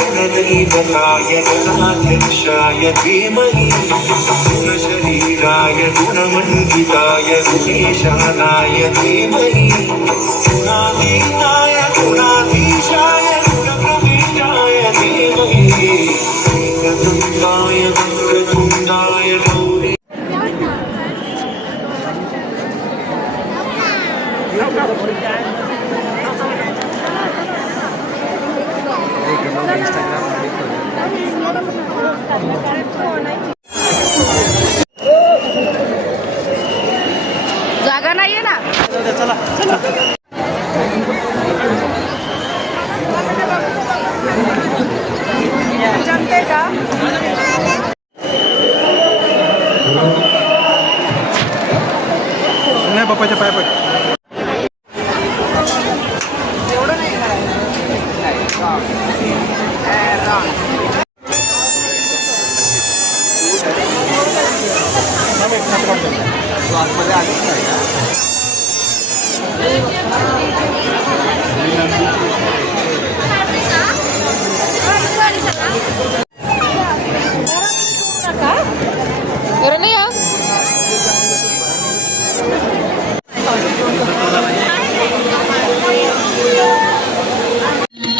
गणदैवताय गणाध्यक्षाय धीमहि गुणशरीराय गुणमण्डिताय गुणेशानाय धीमहि गुणातीताय गुणाधीशाय गुणप्रवीणाय धीमहि एकदन्ताय वक्रतुण्डाय गौरी जागा नाहीये ना. चला चला जमते का नाही बाप्पाच्या पाय पड. एवढं नाही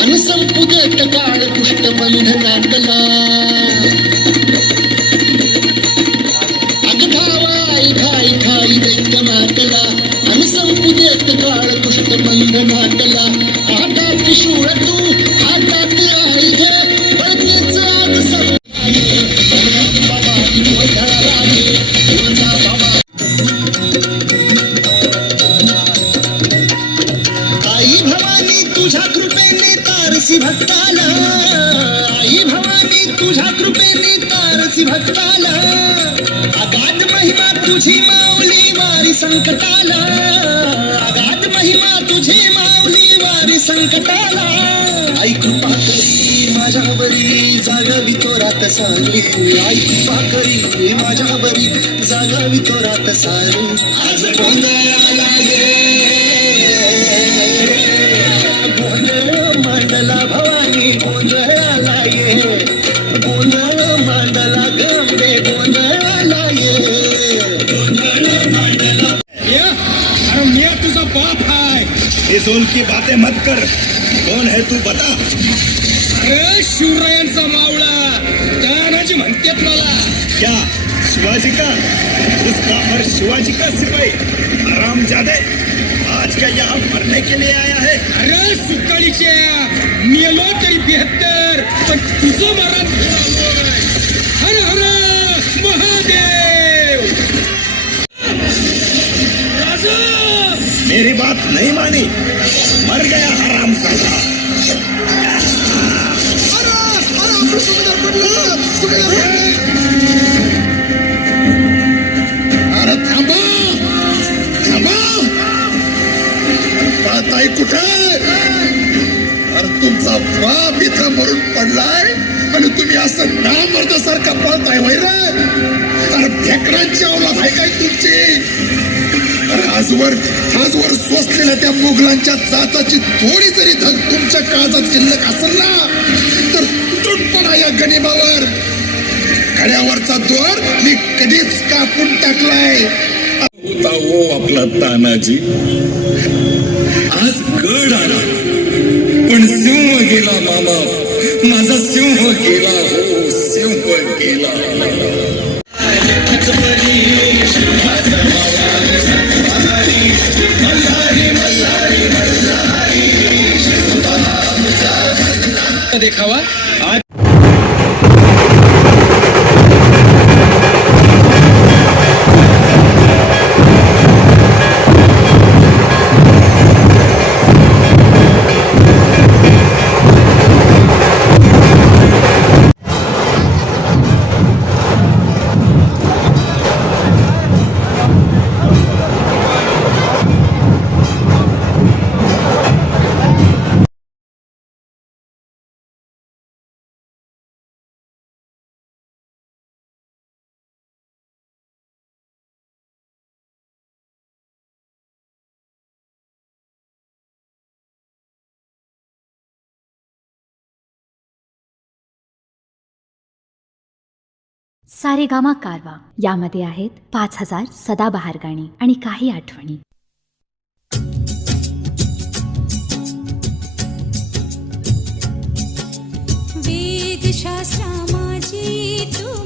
अनुसंपुगत काळ पुष्टबंधनातला अगधावाई घाई घाई दैत्यनातला अनुसंपुगत काळ पुष्टबंधनातला हातात शूळ तू हातात आई घे पळतेच आज आई भवानी तुझ्या कृपेने तारसी भक्ताला आई भवानी तुझ्या कृपेने तारसी भक्ताला अगाध महिमा तुझी माऊली वारी संकटाला अगाध महिमा तुझी माऊली वारी संकटाला आई कृपा करी माझ्यावरी जागावी तोरात सारी आई कृपा करी माझ्यावरी जागावी तोरात सारी आज गोंधळाला गोंधळ मांडला भवानी गोंधळाला ये गोंधळ मांडला गंगे गोंधळाला ये गोंधळ मांडला. अरे मैं तुझा बाप है. इस की बातें मत कर. कौन है तू बता. अरे शिवरायांचा मावळा तानाजी म्हणतात मला. क्या शिवाजी का. उसका और शिवाजी का सिपाही हरामजादे आज का यहाँ मरने के लिए आया है. अरे सुकाळीच्या मेलो तरी 72 पण तुझं मरण हर हर महादेव. राजा मेरी बात नहीं मानी. मर गया हरामजादा. अरे थांबा थांबा ताई कुठे. अरे तुमचा बाप इथं मरून पडलाय आणि तुम्ही असं नामर्दासारखा पळताय वैर. अरे भेकरांची अवलाद आहे काय तुमची? अरे आजवर सोसलेल्या त्या मुघलांच्या चाचाची थोडी जरी धग तुमच्या काळजात शिल्लक असेल ना तर तुटून पडा या गनिमावर. कड्यावरचा दोर मी कधीच कापून टाकलाय. होता वो आपला तानाजी. आज गड आला पण सिंह गेला मामा. माझा सिंह गेला, हो सिंह गेला. देखावा आज सारेगामा कारवा यामध्ये आहेत 5000 सदाबहार गाणी आणि काही आठवणी. वेदशास्त्रा माझी तू